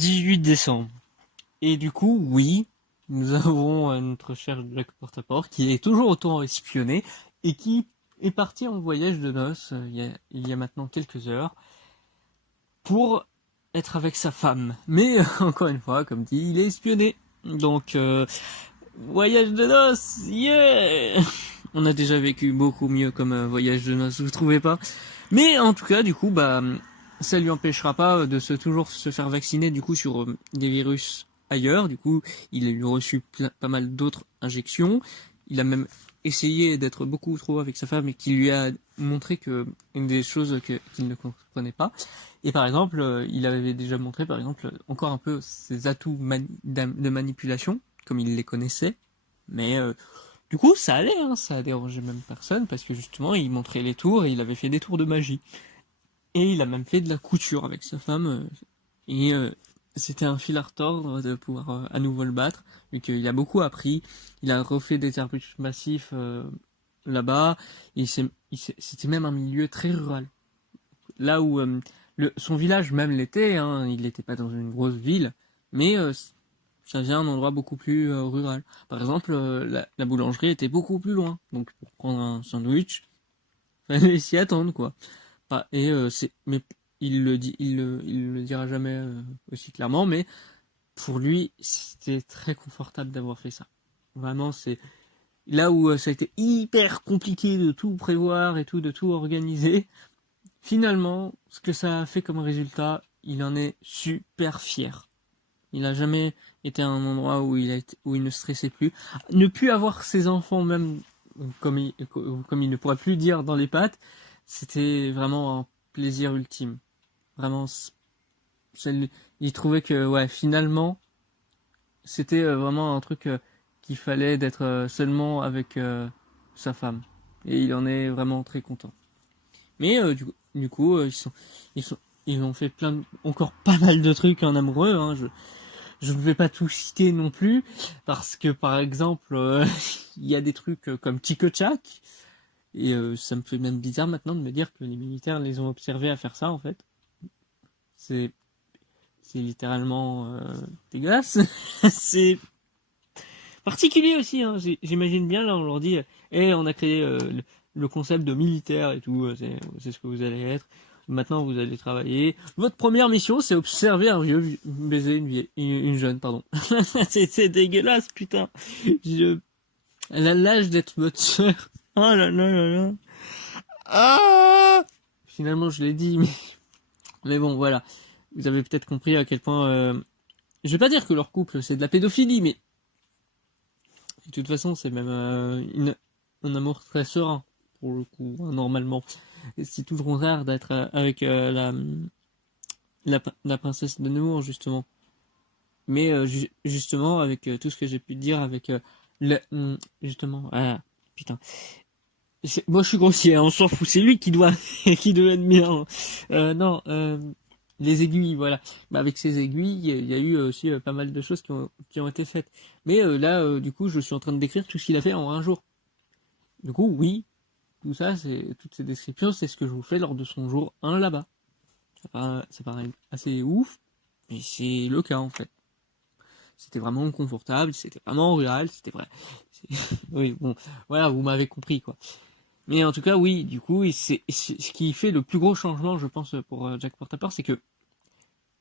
18 décembre. Et du coup, oui, nous avons notre cher Jack Portaport qui est toujours autant espionné et qui est parti en voyage de noces il y a maintenant quelques heures pour être avec sa femme. Mais encore une fois, comme dit, il est espionné. Donc, voyage de noces, yeah. On a déjà vécu beaucoup mieux comme voyage de noces, vous trouvez pas? Mais en tout cas, du coup, ça lui empêchera pas de toujours se faire vacciner du coup sur des virus ailleurs. Du coup, il a eu reçu pas mal d'autres injections. Il a même essayé d'être beaucoup trop avec sa femme et qui lui a montré que une des choses qu'il ne comprenait pas. Et par exemple, il avait déjà montré, par exemple, encore un peu ses atouts de manipulation, comme il les connaissait. Mais du coup, ça allait, hein, ça a dérangé même personne, parce que justement, il montrait les tours et il avait fait des tours de magie. Et il a même fait de la couture avec sa femme. Et c'était un fil à retordre de pouvoir à nouveau le battre, vu qu'il a beaucoup appris. Il a refait des arbustes massifs là-bas. Et c'était même un milieu très rural. Là où son village même l'était, hein, il n'était pas dans une grosse ville, mais ça vient d'un endroit beaucoup plus rural. Par exemple, la boulangerie était beaucoup plus loin. Donc pour prendre un sandwich, fallait s'y attendre, quoi. Et mais il le dira jamais aussi clairement, mais pour lui, c'était très confortable d'avoir fait ça. Vraiment, c'est là où ça a été hyper compliqué de tout prévoir et tout, de tout organiser. Finalement, ce que ça a fait comme résultat, il en est super fier. Il a jamais été à un endroit où où il ne stressait plus. Ne plus avoir ses enfants même comme il ne pourrait plus dire dans les pattes, c'était vraiment un plaisir ultime. Vraiment, il trouvait que ouais, finalement, c'était vraiment un truc qu'il fallait d'être seulement avec sa femme. Et il en est vraiment très content. Mais du coup, ils sont, ils ont fait encore pas mal de trucs en amoureux. Hein. Je ne vais pas tout citer non plus, parce que par exemple, il y a des trucs comme Chico-Chac, et ça me fait même bizarre maintenant de me dire que les militaires les ont observés à faire ça en fait. C'est c'est littéralement dégueulasse. C'est particulier aussi, hein. J'imagine bien là, on leur dit, on a créé le concept de militaire et tout, c'est ce que vous allez être. Maintenant, vous allez travailler. Votre première mission, c'est observer un vieux baiser une jeune, pardon. C'est dégueulasse, putain. Elle a l'âge d'être votre sœur. Oh là là là là. Ah, finalement, je l'ai dit, mais bon, voilà. Vous avez peut-être compris à quel point. Je vais pas dire que leur couple c'est de la pédophilie, mais de toute façon, c'est même un amour très serein pour le coup, hein, normalement. C'est tout le contraire d'être avec la princesse de Nemours, justement. Mais justement, avec tout ce que j'ai pu dire, avec justement, ah, putain. Moi, je suis grossier, hein, on s'en fout. C'est lui qui doit, qui doit être bien. Non, les aiguilles, voilà. Avec ces aiguilles, il y a eu aussi pas mal de choses qui ont été faites. Mais là, du coup, je suis en train de décrire tout ce qu'il a fait en un jour. Du coup, oui, toutes ces descriptions, c'est ce que je vous fais lors de son jour 1 là-bas. Ça paraît assez ouf, mais c'est le cas en fait. C'était vraiment confortable, c'était vraiment rural, c'était vrai. Oui, bon, voilà, vous m'avez compris quoi. Mais en tout cas, oui, du coup, c'est ce qui fait le plus gros changement, je pense, pour Jack Portaport, c'est que,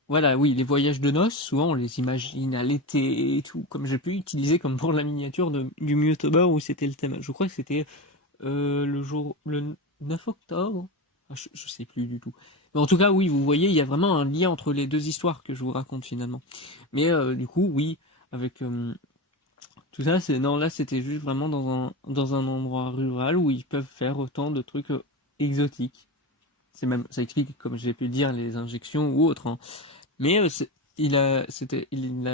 voilà, oui, les voyages de noces, souvent on les imagine à l'été et tout, comme j'ai pu utiliser comme pour la miniature du Myotoba où c'était le thème. Je crois que c'était le 9 octobre. Ah, je sais plus du tout. Mais en tout cas, oui, vous voyez, il y a vraiment un lien entre les deux histoires que je vous raconte finalement. Mais du coup, oui, avec tout ça, non, là, c'était juste vraiment dans un endroit rural où ils peuvent faire autant de trucs exotiques. Ça explique, comme j'ai pu le dire, les injections ou autres. Hein. Mais il a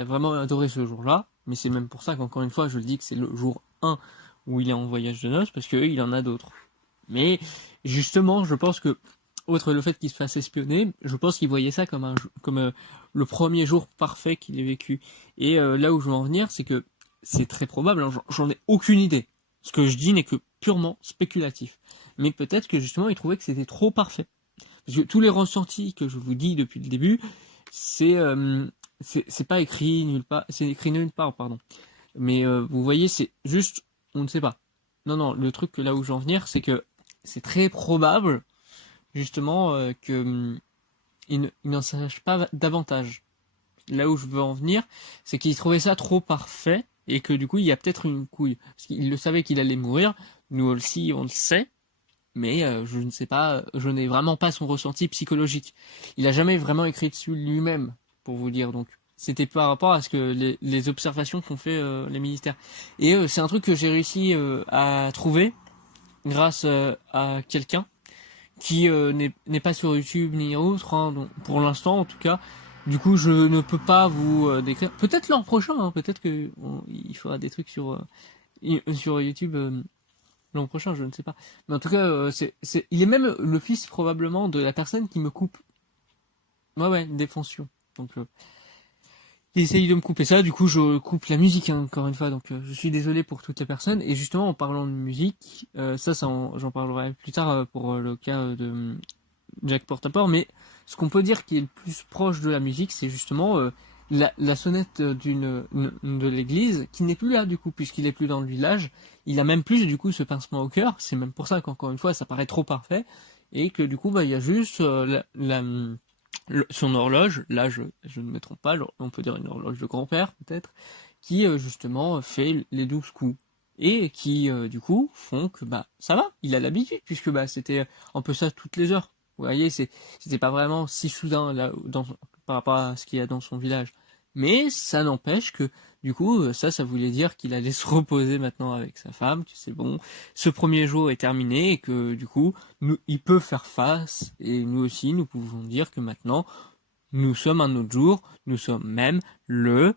vraiment adoré ce jour-là. Mais c'est même pour ça qu'encore une fois, je le dis que c'est le jour 1 où il est en voyage de noces, parce qu'il en a d'autres. Mais justement, je pense que, outre le fait qu'il se fasse espionner, je pense qu'il voyait ça comme le premier jour parfait qu'il ait vécu. Et là où je veux en venir, c'est que c'est très probable, hein, j'en ai aucune idée. Ce que je dis n'est que purement spéculatif. Mais peut-être que justement, il trouvait que c'était trop parfait. Parce que tous les ressentis que je vous dis depuis le début, c'est c'est pas écrit nulle part, c'est écrit nulle part, pardon. Mais vous voyez, c'est juste, on ne sait pas. Non, non, le truc là où je veux en venir, c'est que c'est très probable, justement, que il n'en sache pas davantage. Là où je veux en venir, c'est qu'il trouvait ça trop parfait et que du coup, il y a peut-être une couille. Parce qu'il le savait qu'il allait mourir. Nous aussi, on le sait. Mais je ne sais pas, je n'ai vraiment pas son ressenti psychologique. Il a jamais vraiment écrit dessus lui-même, pour vous dire. Donc, c'était par rapport à ce que les observations qu'ont fait les militaires. Et c'est un truc que j'ai réussi à trouver grâce à quelqu'un qui n'est pas sur YouTube ni autre, hein, donc, pour l'instant en tout cas. Du coup, je ne peux pas vous décrire. Peut-être l'an prochain, hein, peut-être que il faudra des trucs sur YouTube l'an prochain, je ne sais pas. Mais en tout cas, il est même le fils probablement de la personne qui me coupe. Ouais, ouais, des fonctions. Donc, il essaye de me couper ça. Du coup, je coupe la musique hein, encore une fois. Donc, je suis désolé pour toutes les personnes. Et justement, en parlant de musique, j'en parlerai plus tard pour le cas de Jack Portaport, mais ce qu'on peut dire qui est le plus proche de la musique, c'est justement la sonnette de l'église, qui n'est plus là du coup, puisqu'il est plus dans le village. Il a même plus du coup ce pincement au cœur. C'est même pour ça qu'encore une fois, ça paraît trop parfait, et que du coup, bah, il y a juste son horloge. Là, je ne me trompe pas, on peut dire une horloge de grand-père peut-être, qui justement fait les 12 coups. Et qui, du coup, font que bah ça va, il a l'habitude, puisque bah c'était un peu ça toutes les heures. Vous voyez, c'était pas vraiment si soudain là, par rapport à ce qu'il y a dans son village. Mais ça n'empêche que, du coup, ça voulait dire qu'il allait se reposer maintenant avec sa femme, tu sais, bon, ce premier jour est terminé et que, du coup, il peut faire face, et nous aussi, nous pouvons dire que maintenant, nous sommes un autre jour, nous sommes même le